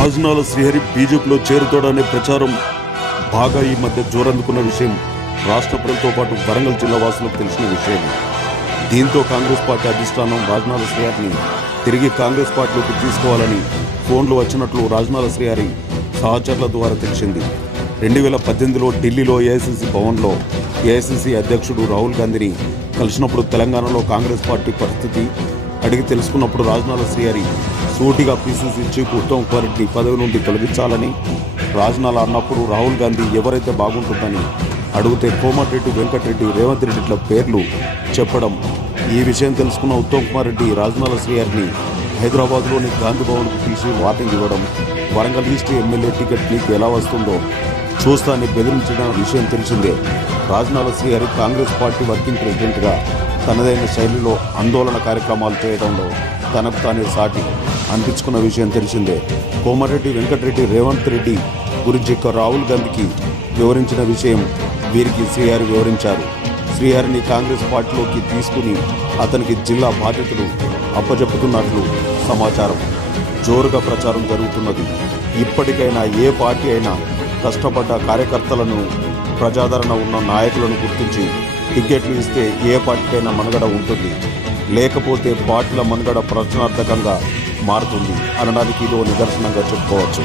రాజునాల శ్రీహరి బీజేపీలో చేరుతాడనే ప్రచారం బాగా ఈ మధ్య జోరందుకున్న విషయం. రాష్ట్ర ప్రజలతో పాటు వరంగల్ జిల్లా వాసులకు తెలిసిన విషయం. దీంతో కాంగ్రెస్ పార్టీ అధిష్టానం రాజనాల శ్రీహరిని తిరిగి కాంగ్రెస్ పార్టీలోకి తీసుకోవాలని ఫోన్లు వచ్చినట్లు రాజనాల శ్రీహరి సహచరుల ద్వారా తెలిసింది. రెండు వేల పద్దెనిమిదిలో ఢిల్లీలో ఏఐసిసి భవన్లో ఏఐసిసి అధ్యక్షుడు రాహుల్ గాంధీని కలిసినప్పుడు తెలంగాణలో కాంగ్రెస్ పార్టీ పరిస్థితి అడిగి తెలుసుకున్నప్పుడు రాజ్నాథ్ శ్రీ గారి సూటిగా పిసిసి చీఫ్ ఉత్తమ్ కుమార్ రెడ్డి పదవి నుండి తొలగించాలని రాజనాల అన్నప్పుడు రాహుల్ గాంధీ ఎవరైతే బాగుంటుందని అడిగితే కోమటిరెడ్డి వెంకటరెడ్డి రేవంత్ రెడ్డిల పేర్లు చెప్పడం. ఈ విషయం తెలుసుకున్న ఉత్తమ్ కుమార్ రెడ్డి శ్రీ అర్ని హైదరాబాద్లోని గాంధీ భవన్కు తీసి వార్నింగ్ ఇవ్వడం. వరంగల్ ఈస్ట్ ఎమ్మెల్యే టికెట్ నీకు ఎలా వస్తుందో చూస్తా అని బెదిరించిన విషయం తెలిసిందే. రాజ్నాథ్ శ్రీ గారి కాంగ్రెస్ పార్టీ వర్కింగ్ ప్రెసిడెంట్గా తనదైన శైలిలో ఆందోళన కార్యక్రమాలు చేయడంలో తనకు తానే సాటి అనిపించుకున్న విషయం తెలిసిందే. కోమరెడ్డి వెంకటరెడ్డి రేవంత్ రెడ్డి గురించి రాహుల్ గాంధీకి వివరించిన విషయం వీరికి శ్రీహరి వివరించారు. శ్రీహరిని కాంగ్రెస్ పార్టీలోకి తీసుకుని అతనికి జిల్లా బాధ్యతలు అప్పజెప్పుతున్నట్లు సమాచారం. జోరుగా ప్రచారం జరుగుతున్నది. ఇప్పటికైనా ఏ పార్టీ అయినా కష్టపడ్డ కార్యకర్తలను ప్రజాదరణ ఉన్న నాయకులను గుర్తించి టిక్కెట్లు ఇస్తే ఏ పార్టీకైనా మనుగడ ఉంటుంది. లేకపోతే పార్టీల మనుగడ ప్రశ్నార్థకంగా మారుతుంది. అనడానికి ఇదో నిదర్శనంగా చెప్పుకోవచ్చు.